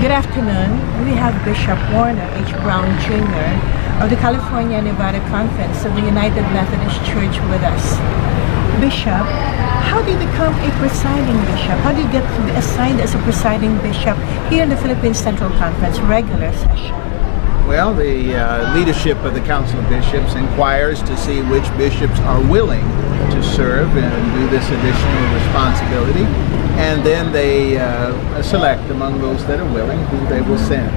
Good afternoon. We have Bishop Warner H. Brown Jr. of the California Nevada Conference of the United Methodist Church with us. Bishop, how do you become a presiding bishop? How do you get to be assigned as a presiding bishop here in the Philippine Central Conference regular session? Well, the leadership of the Council of Bishops inquires to see which bishops are willing to serve and do this additional responsibility, and then they select among those that are willing who they will send.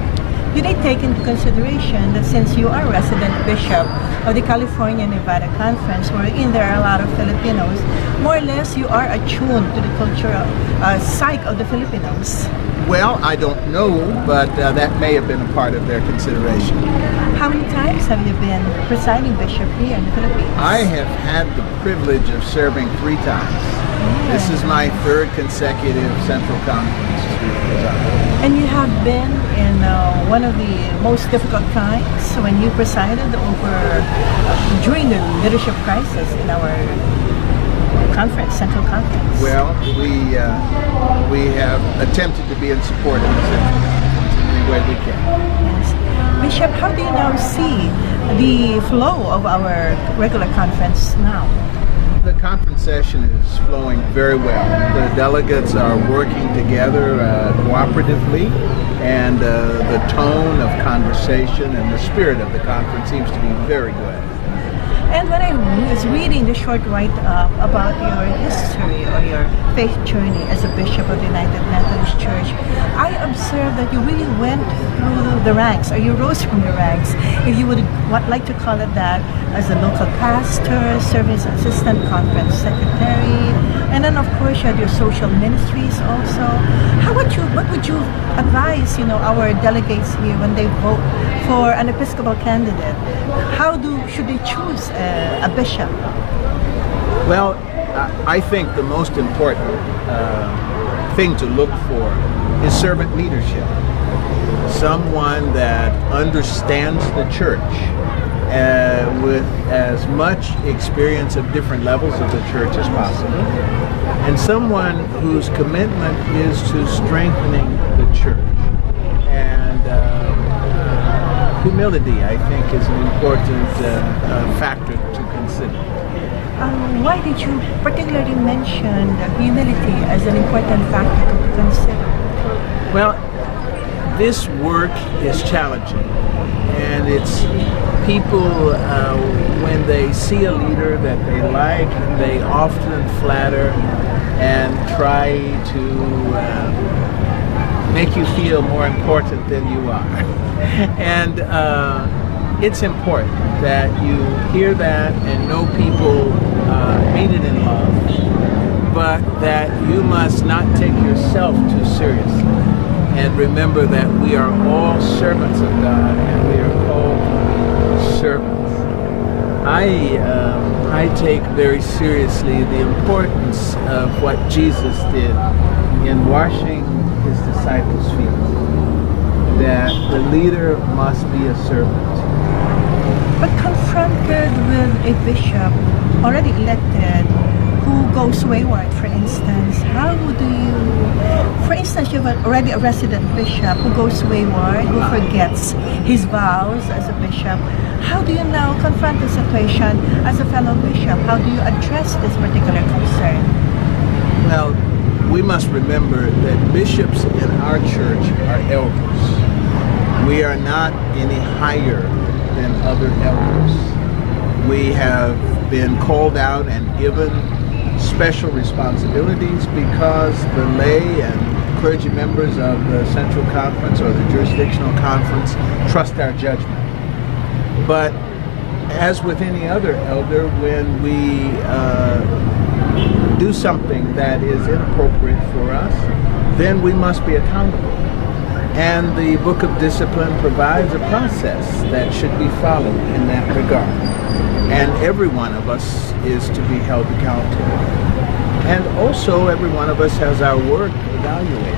Do they take into consideration that since you are resident bishop of the California Nevada Conference, wherein there are a lot of Filipinos, more or less you are attuned to the cultural psyche of the Filipinos? Well, I don't know, but that may have been a part of their consideration. How many times have you been presiding bishop here in the Philippines? I have had the privilege of serving 3 times. This is my 3rd consecutive Central Conference to preside. And you have been in one of the most difficult times when you presided over during the leadership crisis in our conference, Central Conference. Well, we have attempted to be in support of the Central Conference in any way we can. Yes. Bishop, how do you now see the flow of our regular conference now? The conference session is flowing very well. The delegates are working together cooperatively, and the tone of conversation and the spirit of the conference seems to be very good. And when I was reading the short write-up about your history or your faith journey as a bishop of the United Methodist Church, I observed that you really went through the ranks, or you rose from the ranks, if you would like to call it that, as a local pastor, service assistant conference secretary, and then of course you had your social ministries also. What would you advise, our delegates here when they vote for an Episcopal candidate? Should they choose a bishop? Well, I think the most important thing to look for is servant leadership. Someone that understands the church with as much experience of different levels of the church as possible, and someone whose commitment is to strengthening the church. And humility, I think, is an important factor to consider. Why did you particularly mention humility as an important factor to consider? Well, this work is challenging, and it's people, when they see a leader that they like, they often flatter and try to make you feel more important than you are. And it's important that you hear that and know people mean it in love, but that you must not take yourself too seriously. And remember that we are all servants of God, and we are called to be servants. I take very seriously the importance of what Jesus did in washing his disciples' feet. That the leader must be a servant. But confronted with a bishop already elected who goes wayward, for instance, you have already a resident bishop who goes wayward, who forgets his vows as a bishop. How do you now confront the situation as a fellow bishop? How do you address this particular concern? Well, we must remember that bishops in our church are elders. We are not any higher than other elders. We have been called out and given special responsibilities because the lay and clergy members of the Central Conference or the Jurisdictional Conference trust our judgment. But as with any other elder, when we do something that is inappropriate for us, then we must be accountable. And the Book of Discipline provides a process that should be followed in that regard. And every one of us is to be held accountable. And also every one of us has our work evaluated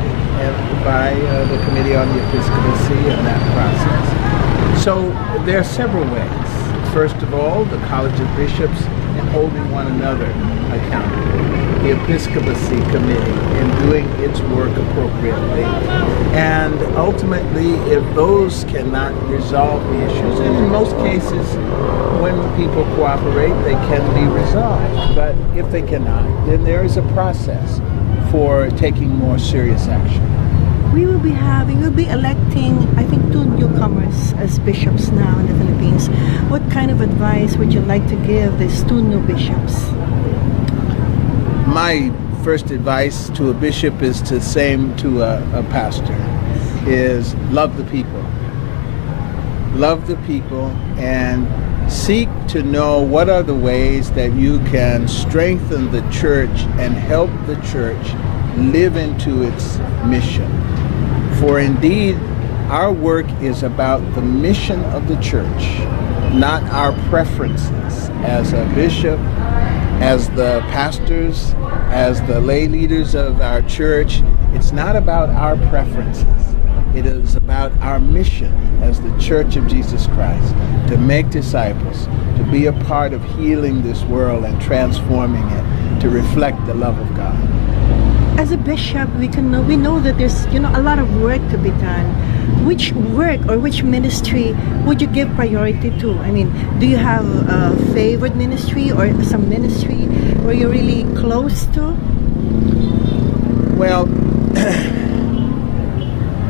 by the Committee on the Episcopacy and that process. So there are several ways. First of all, the College of Bishops in holding one another accountable. The Episcopacy Committee in doing its work appropriately. And ultimately, if those cannot resolve the issues, and in most cases, when people cooperate, they can be resolved. But if they cannot, then there is a process for taking more serious action. We'll be electing, I think, 2 newcomers as bishops now in the Philippines. What kind of advice would you like to give these 2 new bishops? My first advice to a bishop is the same to a pastor, is love the people. Love the people and seek to know what are the ways that you can strengthen the church and help the church live into its mission. For indeed, our work is about the mission of the church, not our preferences as a bishop, as the pastors, as the lay leaders of our church. It's not about our preferences. It is about our mission as the Church of Jesus Christ, to make disciples, to be a part of healing this world and transforming it to reflect the love of God. As a bishop, we know that there's a lot of work to be done. Which work or which ministry would you give priority to? I mean, do you have a favorite ministry or some ministry where you're really close to? Well,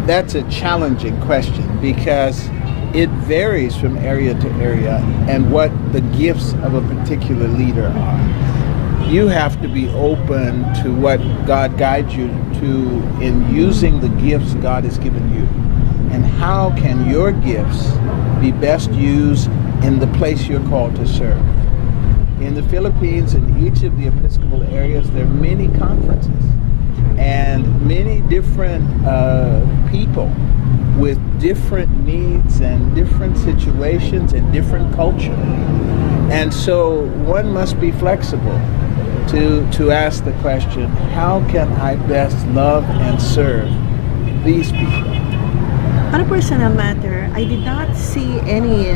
that's a challenging question because it varies from area to area and what the gifts of a particular leader are. You have to be open to what God guides you to in using the gifts God has given you. And how can your gifts be best used in the place you're called to serve? In the Philippines, in each of the Episcopal areas, there are many conferences and many different people with different needs and different situations and different culture. And so one must be flexible to ask the question, how can I best love and serve these people? On a personal matter, I did not see any,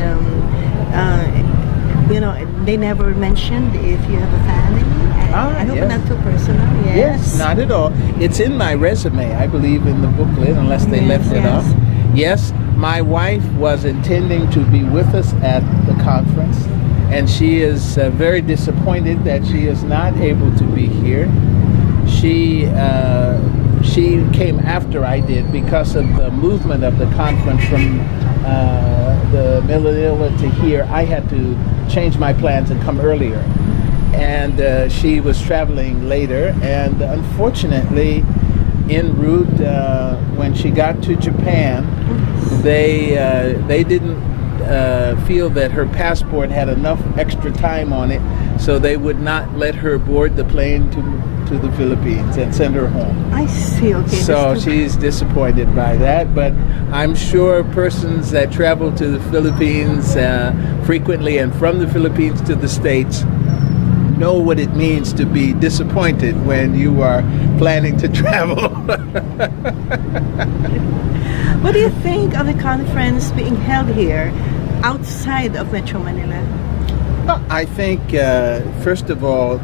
they never mentioned if you have a family. I hope yes. not too personal. Yes, not at all. It's in my resume, I believe, in the booklet, unless they left it off. Yes, my wife was intending to be with us at the conference, and she is very disappointed that she is not able to be here. She came after I did because of the movement of the conference from the Manila to here. I had to change my plans and come earlier. And she was traveling later, and unfortunately, en route, when she got to Japan, they didn't feel that her passport had enough extra time on it, so they would not let her board the plane to the Philippines and send her home. I see, okay. So she's disappointed by that, but I'm sure persons that travel to the Philippines frequently and from the Philippines to the States know what it means to be disappointed when you are planning to travel. What do you think of the conference being held here outside of Metro Manila? Well, I think, first of all,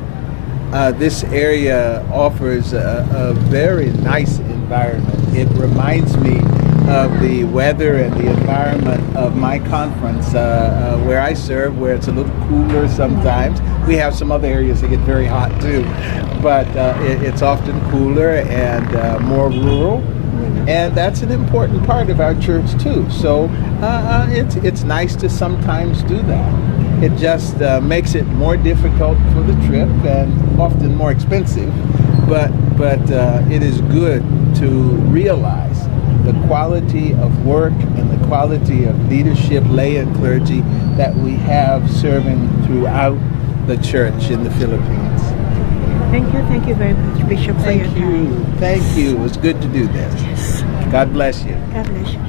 this area offers a very nice environment. It reminds me of the weather and the environment of my conference where I serve, where it's a little cooler sometimes. We have some other areas that get very hot too, but it's often cooler and more rural. And that's an important part of our church too. So it's nice to sometimes do that. It just makes it more difficult for the trip and often more expensive, but it is good to realize the quality of work and the quality of leadership, lay and clergy that we have serving throughout the church in the Philippines. Thank you very much, Bishop, for your time. Thank you. It was good to do this. Yes. God bless you. God bless you.